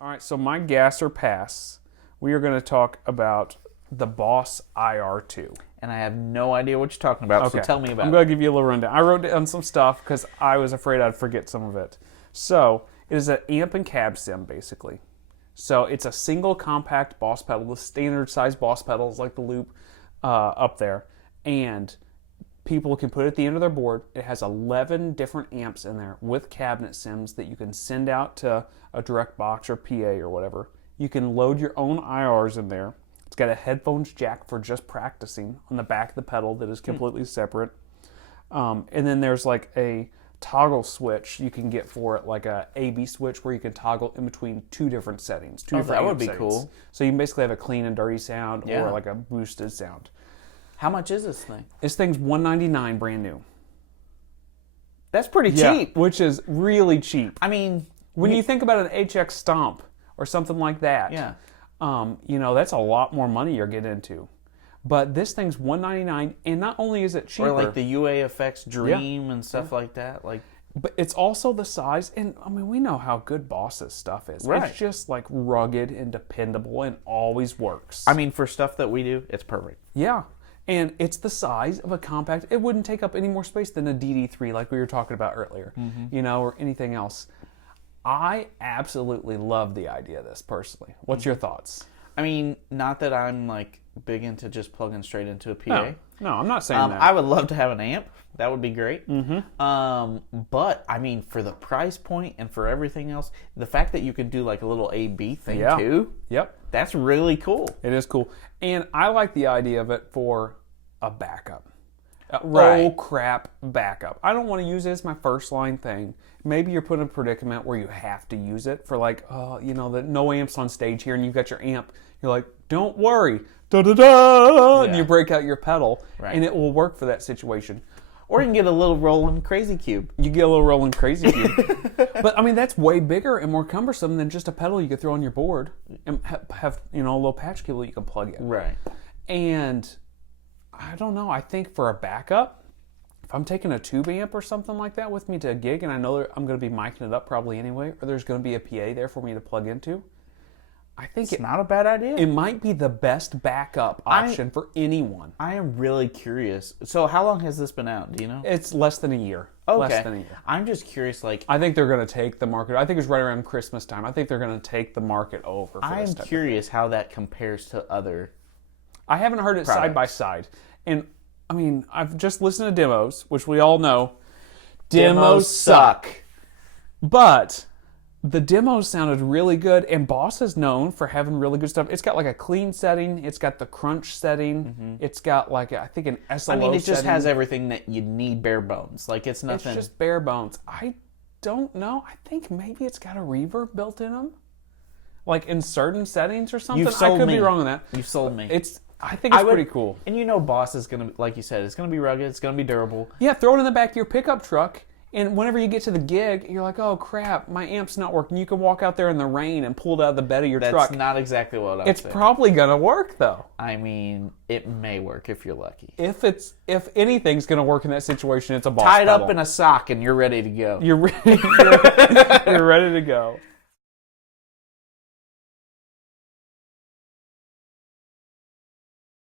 All right, so my gas or pass, we are going to talk about the Boss IR-2. And I have no idea what you're talking about, so tell me about I'm it. going to give you a little rundown. I wrote down some stuff because I was afraid I'd forget some of it. So, it is an amp and cab sim, basically. So, it's a single compact Boss pedal with standard size Boss pedals like the loop up there. And people can put it at the end of their board. It has 11 different amps in there with cabinet sims that you can send out to a direct box or PA or whatever. You can load your own IRs in there. It's got a headphones jack for just practicing on the back of the pedal that is completely separate. And then there's like a toggle switch you can get for it, like a A/B switch where you can toggle in between two different settings. That would be cool. So you can basically have a clean and dirty sound Yeah. or like a boosted sound. How much is this thing? This thing's $199 brand new. That's pretty cheap. Which is really cheap. I mean, When you think about an HX Stomp or something like that, yeah. That's a lot more money you're getting into. But this thing's $199, and not only is it cheaper, Or like the UA-FX Dream and stuff like that. but it's also the size, and I mean, we know how good Boss's stuff is. Right. It's just like rugged and dependable and always works. I mean, for stuff that we do, it's perfect. Yeah. And it's the size of a compact. It wouldn't take up any more space than a DD3 like we were talking about earlier, or anything else. I absolutely love the idea of this personally. What's your thoughts? I mean, not that I'm like big into just plugging straight into a PA. No, I'm not saying that. I would love to have an amp. That would be great. But I mean, for the price point and for everything else, the fact that you could do like a little A/B thing too. Yep. That's really cool. It is cool. And I like the idea of it for a backup. Right. Crap backup. I don't want to use it as my first line thing. Maybe you're put in a predicament where you have to use it for like, the no amps on stage here and you've got your amp. You're like, don't worry. Da-da-da! And you break out your pedal and it will work for that situation. Or you can get a little rolling crazy cube. You get a little rolling crazy cube. But I mean, that's way bigger and more cumbersome than just a pedal you could throw on your board and have a little patch cable you can plug in. Right. And I don't know. I think for a backup, if I'm taking a tube amp or something like that with me to a gig, and I know that I'm going to be micing it up probably anyway, or there's going to be a PA there for me to plug into, I think It's not a bad idea. it might be the best backup option for anyone. I am really curious. So how long has this been out? Do you know? It's less than a year. Okay. Less than a year. I'm just curious, like... I think they're going to take the market. I think it's right around Christmas time. I think they're going to take the market over for I this am type of curious how that compares to other... I haven't heard it side by side. And, I mean, I've just listened to demos, which we all know. Demos suck. But the demos sounded really good, and Boss is known for having really good stuff. It's got like a clean setting. It's got the crunch setting. It's got like, I think, an SLO setting. I mean, it just has everything that you need bare bones. Like, it's nothing... It's just bare bones. I don't know. I think maybe it's got a reverb built in them. Like in certain settings or something. You've sold I could me. be wrong on that. You've sold me. I think it's pretty cool. And Boss is going to, like you said, it's going to be rugged, it's going to be durable. Yeah, throw it in the back of your pickup truck, and whenever you get to the gig, you're like, oh crap, my amp's not working. You can walk out there in the rain and pull it out of the bed of your truck. That's not exactly what I'm saying. It's probably going to work, though. I mean, it may work if you're lucky. If anything's going to work in that situation, it's a Boss Tied pedal. up in a sock and you're ready to go. You're ready to go.